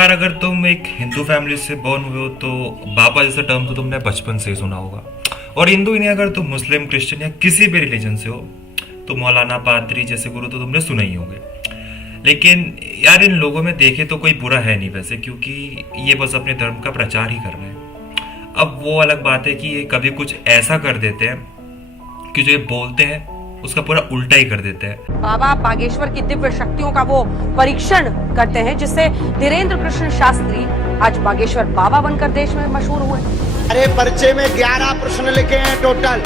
यार अगर तुम एक हिंदू फैमिली से बॉर्न हुए हो तो बाबा जैसा टर्म तो तुमने बचपन से ही सुना होगा। और हिंदू ही नहीं, अगर तुम मुस्लिम, क्रिश्चियन या किसी भी रिलीजन से हो तो मौलाना, पादरी जैसे गुरु तो तुमने सुने ही होंगे। लेकिन यार इन लोगों में देखे तो कोई बुरा है नहीं वैसे, क्योंकि ये बस अपने धर्म का प्रचार ही कर रहे हैं। अब वो अलग बात है कि ये कभी कुछ ऐसा कर देते हैं कि जो ये बोलते हैं उसका पूरा उल्टा ही कर देते हैं। बाबा बागेश्वर की दिव्य शक्तियों का वो परीक्षण करते हैं, जिससे धीरेन्द्र कृष्ण शास्त्री आज बागेश्वर बाबा बनकर देश में मशहूर हुए। अरे पर्चे में 11 प्रश्न लिखे हैं टोटल।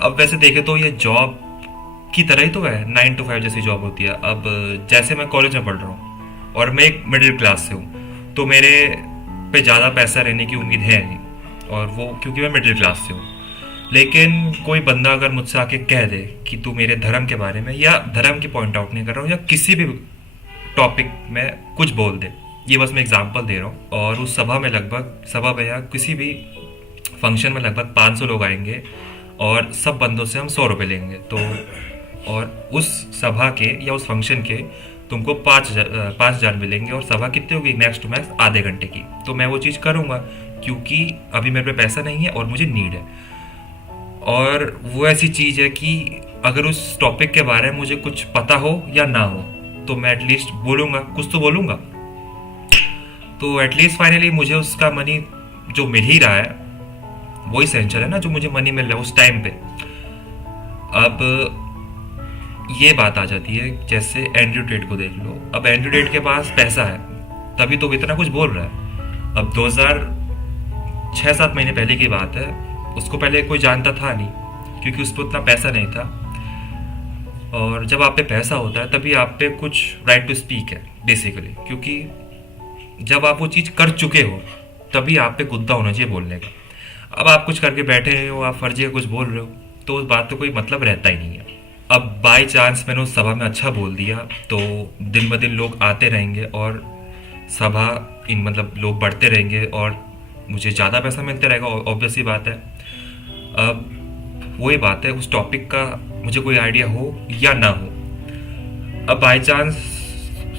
अब वैसे देखे तो ये जॉब की तरह ही तो है, 9 to 5 जैसी जॉब होती है। अब जैसे मैं कॉलेज में पढ़ रहा हूँ और मैं एक मिडिल क्लास से हूँ तो मेरे पे ज़्यादा पैसा रहने की उम्मीद है नहीं, और वो क्योंकि मैं मिडिल क्लास से हूँ। लेकिन कोई बंदा अगर मुझसे आके कह दे कि तू मेरे धर्म के बारे में, या धर्म की पॉइंट आउट नहीं कर रहा हूँ, या किसी भी टॉपिक में कुछ बोल दे, ये बस मैं एग्जांपल दे रहा हूँ, और उस सभा में लगभग, सभा में या किसी भी फंक्शन में लगभग 500 लोग आएंगे और सब बंदों से हम 100 रुपये लेंगे, तो और उस सभा के या उस फंक्शन के तुमको 5,000 मिलेंगे, और सभा कितनी होगी, मैक्स टू मैक्स आधे घंटे की। तो मैं वो चीज़ करूँगा क्योंकि अभी मेरे पे पैसा नहीं है और मुझे नीड है। और वो ऐसी चीज़ है कि अगर उस टॉपिक के बारे में मुझे कुछ पता हो या ना हो तो मैं एटलीस्ट बोलूँगा, कुछ तो बोलूँगा। तो एटलीस्ट फाइनली मुझे उसका मनी जो मिल ही रहा है वो इसेंशियल है ना, जो मुझे मनी मिल रहा है उस टाइम पे। अब ये बात आ जाती है, जैसे एंड्रयू टेट को देख लो। अब एंड्रयू टेट के पास पैसा है तभी तो वो इतना कुछ बोल रहा है। अब 2006-7 महीने पहले की बात है, उसको पहले कोई जानता था नहीं क्योंकि उस पर उतना पैसा नहीं था। और जब आप पे पैसा होता है तभी आप पे कुछ राइट टू स्पीक है बेसिकली, क्योंकि जब आप वो चीज़ कर चुके हो तभी आप पे गुद्दा होना चाहिए बोलने का। अब आप कुछ करके बैठे हो, आप फर्जी का कुछ बोल रहे हो, तो उस बात का कोई मतलब रहता ही नहीं है। अब बाय चांस मैंने उस सभा में अच्छा बोल दिया तो दिन ब दिन लोग आते रहेंगे और सभा मतलब लोग बढ़ते रहेंगे और मुझे ज़्यादा पैसा मिलते रहेगा, ऑब्वियस ही बात है। अब वही बात है, उस टॉपिक का मुझे कोई आइडिया हो या ना हो। अब बाय चांस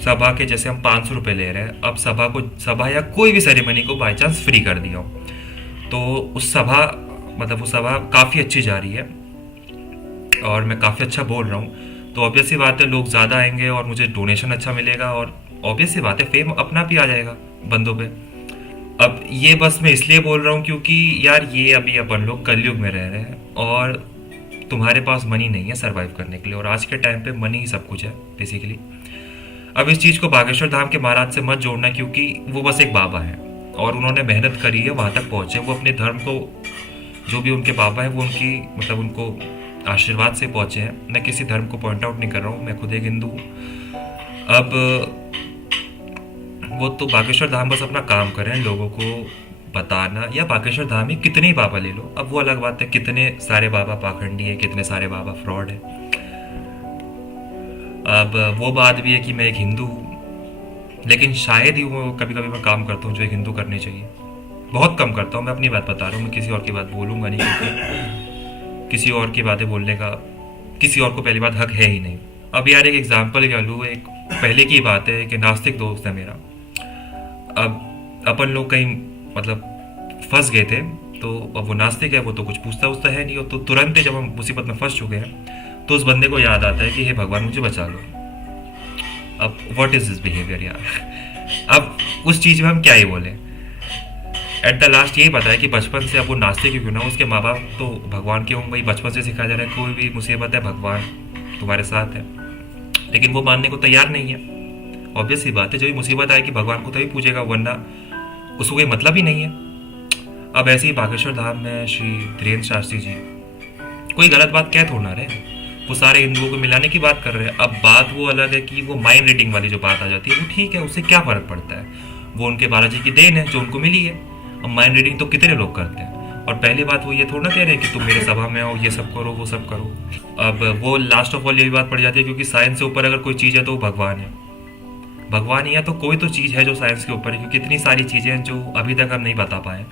सभा के जैसे हम 500 रुपये ले रहे हैं, अब सभा या कोई भी सेरेमनी को बाय चांस फ्री कर दिया हो, तो उस सभा मतलब वो सभा काफ़ी अच्छी जा रही है और मैं काफ़ी अच्छा बोल रहा हूँ, तो ऑब्वियस सी बात है लोग ज़्यादा आएंगे और मुझे डोनेशन अच्छा मिलेगा, और ऑब्वियस सी बात है फेम अपना भी आ जाएगा बंदों पे। अब ये बस मैं इसलिए बोल रहा हूँ क्योंकि यार ये अभी अपन लोग कलयुग में रह रहे हैं और तुम्हारे पास मनी नहीं है सर्वाइव करने के लिए, और आज के टाइम पे मनी ही सब कुछ है बेसिकली। अब इस चीज़ को बागेश्वर धाम के महाराज से मत जोड़ना, क्योंकि वो बस एक बाबा है और उन्होंने मेहनत करी है, वहाँ तक पहुँचे। वो अपने धर्म को, जो भी उनके बाबा है वो उनकी मतलब उनको आशीर्वाद से पहुँचे हैं। मैं किसी धर्म को पॉइंट आउट नहीं कर रहा हूँ, मैं खुद एक हिंदू हूँ। अब वो तो बागेश्वर धाम बस अपना काम कर रहे हैं, लोगों को बताना, या बागेश्वर धाम ही कितने ही बाबा ले लो, अब वो अलग बात है कितने सारे बाबा पाखंडी है, कितने सारे बाबा फ्रॉड है। अब वो बात भी है कि मैं एक हिंदू हूँ, लेकिन शायद ही वो कभी कभी मैं काम करता हूँ जो एक हिंदू करने चाहिए। बहुत कम करता हूँ, मैं अपनी बात बता रहा हूँ, मैं किसी और की बात बोलूँगा नहीं, क्योंकि किसी और की बातें बोलने का किसी और को पहली बात हक है ही नहीं। अब यार एक एग्जाम्पल क्या लूँ, एक पहले की बात है कि नास्तिक दोस्त है मेरा। अब अपन लोग कहीं मतलब फंस गए थे, तो अब वो नास्तिक है, वो तो कुछ पूछता उछता है नहीं, तो तुरंत ही जब हम मुसीबत में फंस चुके हैं तो उस बंदे को याद आता है कि हे भगवान मुझे बचा लो। अब व्हाट इज दिस बिहेवियर यार। अब उस चीज़ में हम क्या ही बोले, एट द लास्ट यही पता है कि बचपन से अब वो नास्तिक क्यों ना, उसके माँ बाप तो भगवान के होंगे, बचपन से सिखाया जा रहा है कोई भी मुसीबत है भगवान तुम्हारे साथ है, लेकिन वो मानने को तैयार नहीं है। ऑब्वियस ही बात है, जब भी मुसीबत आएगी भगवान को तभी पूछेगा, वरना उसको कोई मतलब ही नहीं है। अब ऐसे ही बागेश्वर धाम में श्री धीरेन्द्र शास्त्री जी कोई गलत बात कह थोड़ा रहे, वो सारे हिंदुओं को मिलाने की बात कर रहे हैं। अब बात वो अलग है कि वो माइंड रीडिंग वाली जो बात आ जाती है वो ठीक है, उससे क्या फर्क पड़ता है, वो उनके बालाजी की देन है जो उनको मिली है। अब माइंड रीडिंग तो कितने लोग करते हैं, और पहली बात वो ये थोड़ा ना कह रहे हैं कि तुम मेरे सभा में आओ, ये सब करो वो सब करो। अब वो लास्ट ऑफ ऑल यही बात पड़ जाती है, क्योंकि साइंस से ऊपर अगर कोई चीज़ है तो वो भगवान है। भगवान ही है तो कोई तो चीज़ है जो साइंस के ऊपर है, क्योंकि इतनी सारी चीज़ें हैं जो अभी तक हम नहीं बता पाए,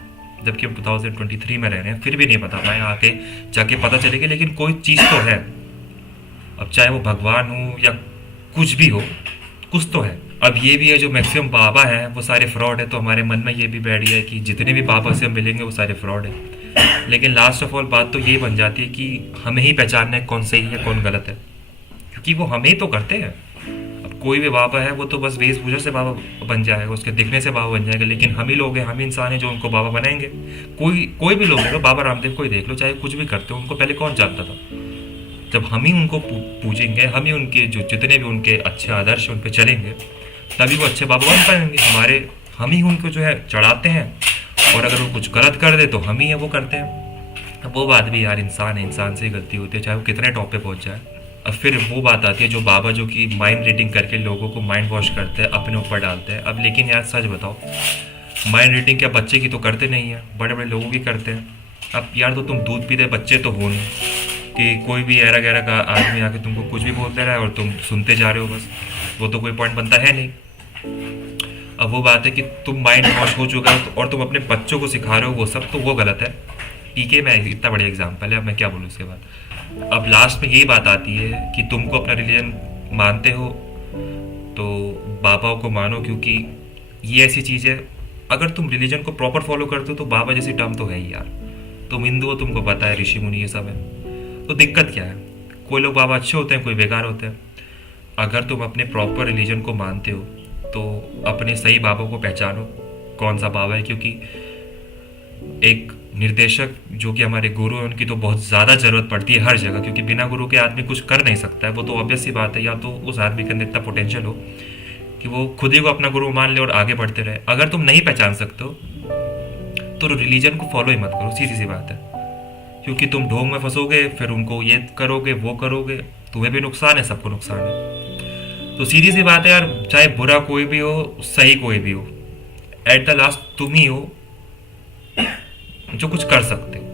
जबकि हम 2023 में रह रहे हैं, फिर भी नहीं बता पाए, आके जाके पता चलेगा, लेकिन कोई चीज़ तो है। अब चाहे वो भगवान हो या कुछ भी हो, कुछ तो है। अब ये भी है जो मैक्सिमम बाबा हैं वो सारे फ्रॉड है, तो हमारे मन में ये भी बैठ गया है कि जितने भी बाबा से हम मिलेंगे वो सारे फ्रॉड है। लेकिन लास्ट ऑफ ऑल बात तो यही बन जाती है कि हमें ही पहचानना है कौन सही है कौन गलत है, क्योंकि वो हमें ही तो करते हैं। अब कोई भी बाबा है वो तो बस वेशभूषा से बाबा बन जाएगा, उसके दिखने से बाबा बन जाएगा, लेकिन हम ही लोग हैं, हम ही इंसान हैं जो उनको बाबा बनाएंगे। कोई भी लोग हैं, बाबा रामदेव को ही देख लो, चाहे कुछ भी करते हो, उनको पहले कौन जानता था। जब हम ही उनको पूजेंगे, हम ही उनके जो जितने भी उनके अच्छे आदर्श हैं उन पर चलेंगे, तभी वो अच्छे बाबा बन पाएंगे। हम ही उनको जो है चढ़ाते हैं, और अगर वो कुछ गलत कर दे तो हम ही है वो करते हैं। अब वो बात भी यार, इंसान है, इंसान से ही गलती होती है, चाहे वो कितने टॉप पे पहुंच जाए। अब फिर वो बात आती है जो बाबा जो कि माइंड रीडिंग करके लोगों को माइंड वॉश करते हैं, अपने ऊपर डालते हैं। अब लेकिन यार सच बताओ, माइंड रीडिंग क्या बच्चे की तो करते नहीं है, बड़े बड़े लोगों की करते हैं। अब यार तो तुम दूध पीते बच्चे तो हो नहीं कि कोई भी ऐरा गैरा का आदमी आके तुमको कुछ भी बोलते रहा है और तुम सुनते जा रहे हो बस, वो तो कोई पॉइंट बनता है नहीं। अब वो बात है कि तुम माइंड वॉश हो चुका है और तुम अपने बच्चों को सिखा रहे हो वो सब, तो वो गलत है। पीके में इतना बड़ा एग्जाम्पल है, अब मैं क्या बोलूँ उसके बाद। अब लास्ट में यही बात आती है कि तुमको अपना रिलीजन मानते हो तो बाबाओं को मानो, क्योंकि ये ऐसी चीज़ है, अगर तुम रिलीजन को प्रॉपर फॉलो करते हो तो बाबा जैसी टर्म तो है ही यार। तुम हिंदू हो, तुमको पता है ऋषि मुनि ये सब है, तो दिक्कत क्या है। कोई लोग बाबा अच्छे होते हैं, कोई बेकार होते हैं। अगर तुम अपने प्रॉपर रिलीजन को मानते हो तो अपने सही बाबा को पहचानो कौन सा बाबा है, क्योंकि एक निर्देशक जो कि हमारे गुरु हैं उनकी तो बहुत ज़्यादा ज़रूरत पड़ती है हर जगह, क्योंकि बिना गुरु के आदमी कुछ कर नहीं सकता है। वो तो ऑब्वियस सी बात है, या तो उस आदमी के अंदर इतना पोटेंशियल हो कि वो खुद ही को अपना गुरु मान ले और आगे बढ़ते रहे। अगर तुम नहीं पहचान सकते हो तो रिलीजन को फॉलो ही मत करो, सीधी सी बात है। क्योंकि तुम ढोंग में फंसोगे, फिर उनको ये करोगे वो करोगे, तुम्हें भी नुकसान है, सबको नुकसान है। तो सीधी सी बात है यार, चाहे बुरा कोई भी हो, सही कोई भी हो, एट द लास्ट तुम ही हो जो कुछ कर सकते हो।